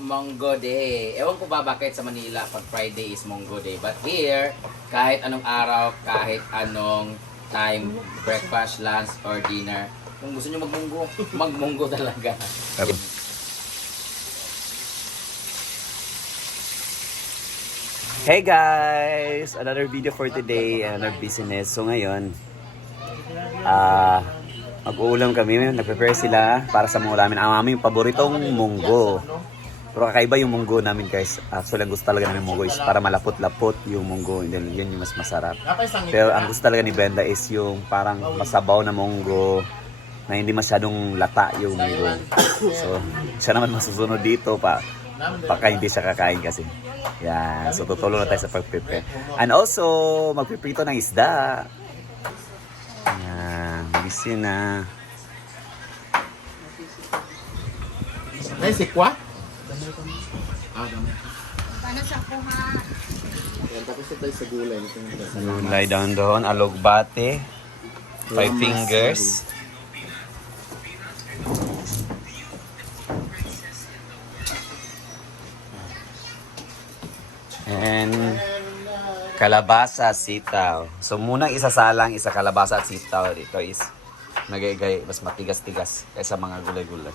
Monggo Day. Ewan ko ba bakit sa Manila pag Friday is Monggo Day. But here, kahit anong araw, kahit anong time, breakfast, lunch, or dinner, kung gusto nyo magmunggo, magmunggo talaga. Hey guys! Another video for today, another business. So ngayon, mag-uulam kami. Nag-prepare sila para sa mga ulamin. Ang aming paboritong munggo. Pero kakaiba yung munggo namin guys. Actually, ang gusto talaga namin munggo is para malapot-lapot yung munggo. And then, yun yung mas masarap. Pero ang gusto talaga ni Brenda is yung parang masabaw na munggo na hindi masyadong lata yung munggo. So, siya naman masusunod dito baka hindi siya kakain kasi. Yan. So, tutulong na tayo sa pag-prepare. And also, magpiprito ng isda. Yan. Busy na. Ay, sikwa? Paano sa kuha? Yan, tapos ito tayo sa gulay. Gulay doon. Alogbate. 5 fingers. And kalabasa, sitaw. So munang isasalang isa kalabasa at sitaw. Dito is nagay mas matigas-tigas kaysa mga gulay-gulay.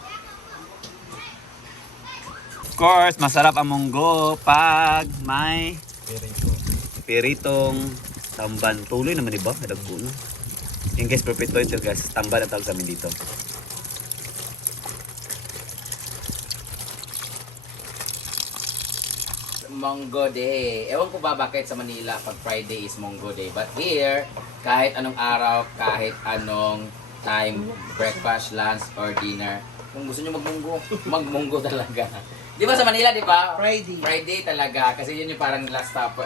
Of course, masarap ang munggo pag may piritong tamban. Tuloy naman iba, nadagpuno. Yung guys, perfecto ito guys. Tamban ang tawag sa amin dito. Monggo Day. Ewan ko ba bakit sa Manila pag Friday is Monggo Day. But here, kahit anong araw, kahit anong time, breakfast, lunch, or dinner, kung gusto nyo magmunggo, magmunggo talaga. Di ba sa Manila, di ba? Friday. Friday talaga. Kasi yun yung parang last stop,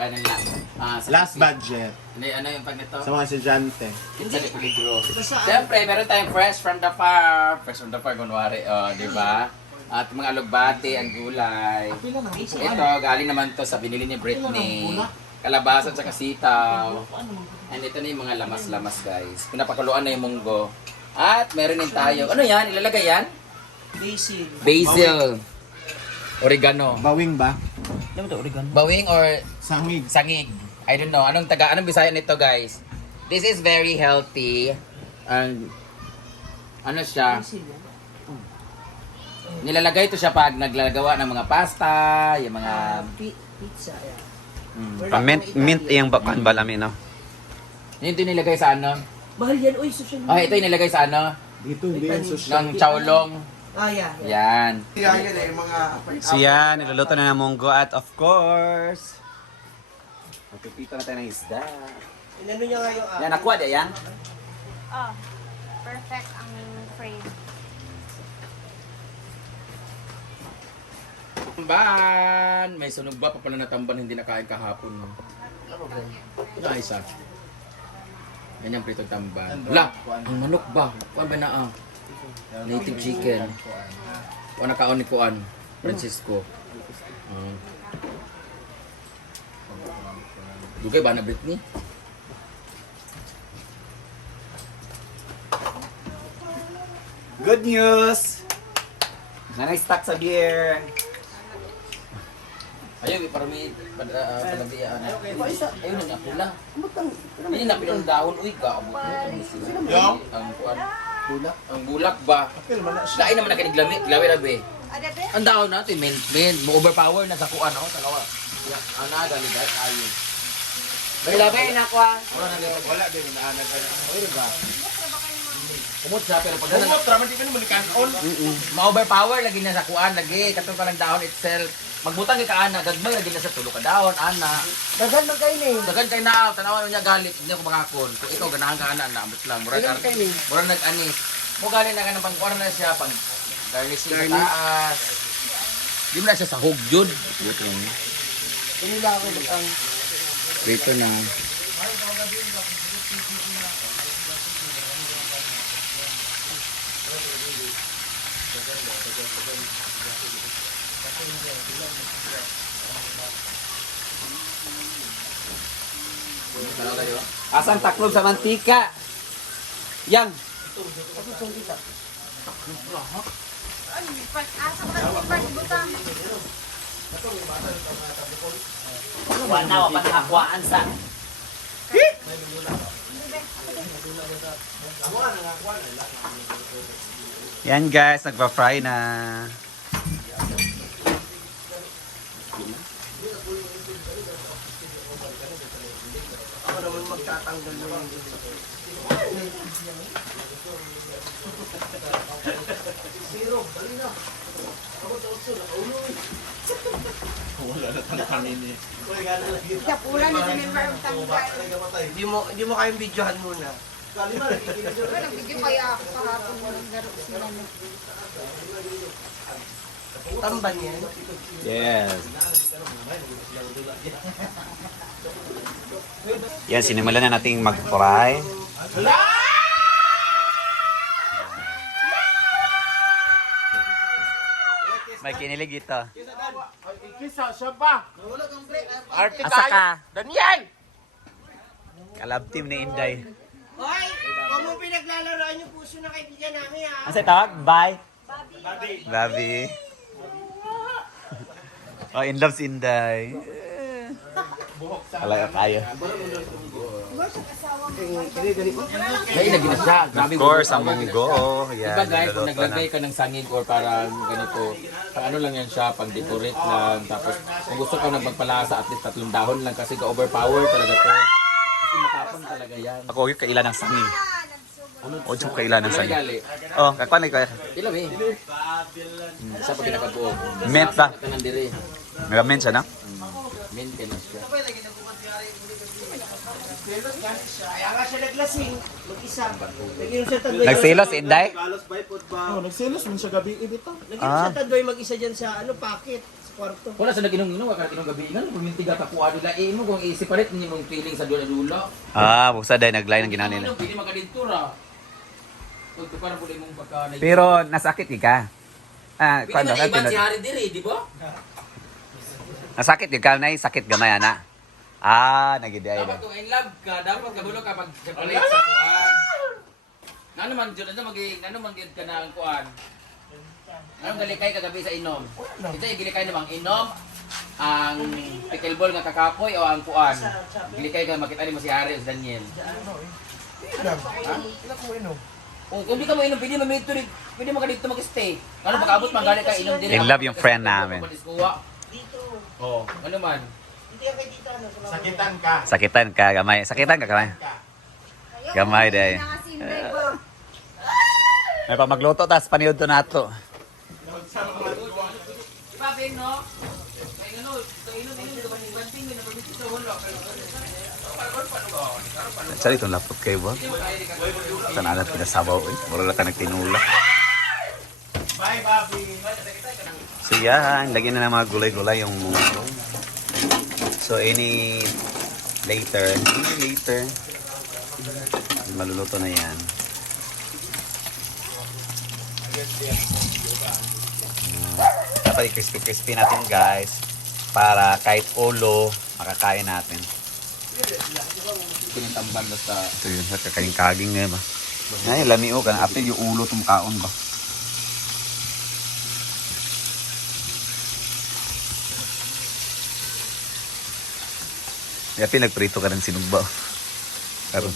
Last budget. Ano yung pag nito? Sa mga estudyante. Sa peligro. Siyempre, meron tayong fresh from the farm. Fresh from the farm, kunwari, di ba? At mga alugbati, ang gulay. Ito, galing naman to sa binili ni Britney. Kalabasa at sitaw. And ito na yung mga lamas-lamas, guys. Pinapakuluan na yung munggo. At meron din tayo. Ano yan? Ilalagay yan? Basil. Basil. Oregano. Bawing ba? Ano ba oregano? Bawing or Sangig. sangig? I don't know. Anong Bisaya nito, guys? This is very healthy. And ano siya? Basil yan. Nilalagay ito siya pag naglagawa ng mga pasta, yung mga... Pizza. Mint yung bakan balamin, no? Yun ito nilagay sa ano? Mahal yan. Uy, social media. Ah, ito yung nilagay sa ano? Dito, hindi yan social. Ng chowlong. Ah, yeah. Yan. Yan eh, mga... So yan, niluluto na ng munggo at of course, magpipito na tayo ng isda. Inano niya nga yung... Yan, nakuha di yan? Oh, perfect ang frame. Tamban! May sunog ba pa pala na tamban hindi nakain kahapon? No? Ito isa. Yan yung pritong tamban. Wala! Ang manok ba? Kuan ba na ang? Native chicken. Kuan nakaon ni Kuan. Francisco. Dugay ba na Britney? Good news! Na-stock sa beer. Ayun, para may panabiaan. Ayun na pula. Ayun na pilang dahon. Uy, gaabot mo. Ang kuan. Bulak? Ang bulak ba? Lain naman na kiniglami. Glawi na be. Ang dahon natin, mo-overpower na sa kuan. Talawa. Ang nagali, guys. Ayun. Ilagay na ko ah. Wala din, naanan ka na. Ayun ba? Kumot siya, pero pag Kumot, raman di ka naman ikanon. ma-overpower lagi na sa kuan. Lagi, katong pa ng dahon itself. Magbutang ka ana, gagmay lagi na sa tulo ka dahon, ana. Dagan man kayo ni. Dagan kay na, tanawan niya galit, hindi ako makakon. Kung ikaw ganahan ka ana, naabot lang. Ilan kayo ni? Mura nag-anis. Mo galing na ka ng pangkuan na siya, pang garnishing sa taas. Di mo na siya sahog yun. Inila ako ang... Dito na. Asan taklob sa mantika? Yang. Asa ka first butang? Wala wa pa nakakuhaan sa. Yan guys, nagpa-fry na. Ako naman magtatanggal na lang dun sa zero, bali na. Ako sa nakaulo. Wala na tayo kanini. Kapulan na sinimbar ang tanggal. Hindi mo kayang videohan muna. Nag-video kaya ako kahapon mo ng laro sila. Tamban yan. Yes. Yan, sinimulan na nating mag-fry. May kinilig ito. Kisa, siya ba? Artika Asa ka? Daniel! Kalab team ni Inday. Hoy! Kung mo pinaglalaroan yung puso ng kaibigan namin ha. Ano sa'yo tawag? Bye? Bobby. Oh, in love si Inday. Alay kayo. Ay, lagi na siya. Of course, ang munggo. Yan, Diba guys, kung niluluto na. naglagay ka ng sangig or parang ganito, pang ano lang yan siya, pang decorate lang. Tapos kung gusto ka nang magpalasa, at least 3 dahon lang kasi ka-overpower talaga to. Kasi matapang talaga yan. Ako yung kailan ng sangin. O yung kailan ng Ano sangin. gali? Oh, kakuan na kayo. Ilaw eh. Isa pa kinakabuo. Mint ba? Tanan dire. Nag-mint siya na? Mint ka na siya. Kaya nga siya naglasing. Mag-isa. Nag-inom siya tandoy. Nagsilos, Inday? Oh, nagselos mo siya gabi dito. Nag-inom siya tandoy mag-isa dyan sa packet. Sa kwarto. Wala sa nag-inom-inom, wala ka gabi. Ganun, kung yung tiga tapuan nila, mo kung i-separate ninyo mong feeling sa dulo-dulo. Ah, buksa dahil nag-line ng ginaan nila. Pwede makadintura. Kung tukar po mong pagka... Pero nasakit ka. Ah, Pwede kwando man ka? iban si Harry dire, di ba? Nasakit ka na sakit gamay, ana. Ah, nagiday Dapat na. kung in love ka, dapat kabulo ka pag separate sa kuan. Ano man dyan, ano man dyan ka na ang kuan. Anong galikay kagabi sa inom? Ito yung gilikay namang inom, ang pickleball nga kakapoy o ang kuan. Gilikay ka makita mo si Harry o si Daniel. O kung di ka mo inom, pwede mo dito, pwede mo ka dito mag-stay. Ano pag-abot man galing ka inom din. In love yung friend namin. Dito. Oh, ano man. Hindi ka dito ano. Sakitan ka. Sakitan ka gamay. Sakitan ka gamay. Gamay day. Nakasinday ba? May pa magluto tas paniud to nato. Pabing no? Kaya ano, inom-inom ka banting-banting, nababiti sa wala. Saan itong laptop kayo ba? Saan alat pinasabaw eh? Mura lang ka nagtinula. Bye, Bobby. So yan, lagyan na ng mga gulay-gulay yung munggo. So any later, maluluto na yan. Dapat i-crispy-crispy natin guys para kahit ulo makakain natin. Kinitamban na sa... Ito yun, kakaling-kaging nga ba? Ay, lamiyo ka na. Apil yung ulo itong kaon ba? Apil, nagprito ka rin sinugba. Karon.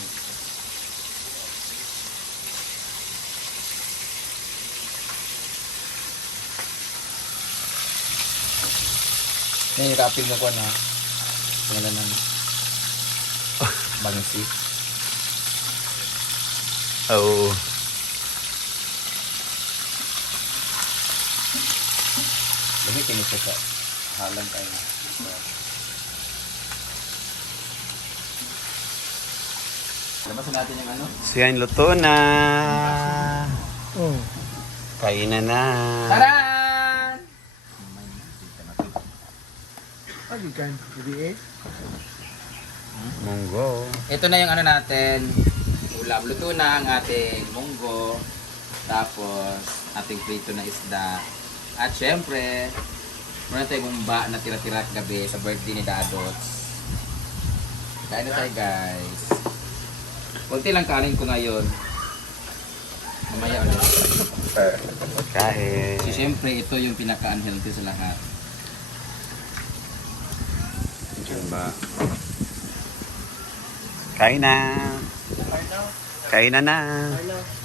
Yan yung kapil na ko na. Pangalan namin. Bangsi. Oh. Gamitin ito sa halang tayo. Labasan natin yung ano. So yan, luto na. Kainan na. Taran! Agi kan. Hindi eh. Munggo. Ito na yung ano natin. Ulam. Luto na ang ating munggo. Tapos, ating prito na isda. At syempre, meron tayong mumba na tira-tira gabi sa birthday ni Dadots. Kain na tayo guys. Kunti lang kanin ko ngayon. Mamaya ulit. Kain. So, syempre, ito yung pinaka-unhealthy sa lahat. Diba? Kain na. Carlo, Kain na na. Carlo.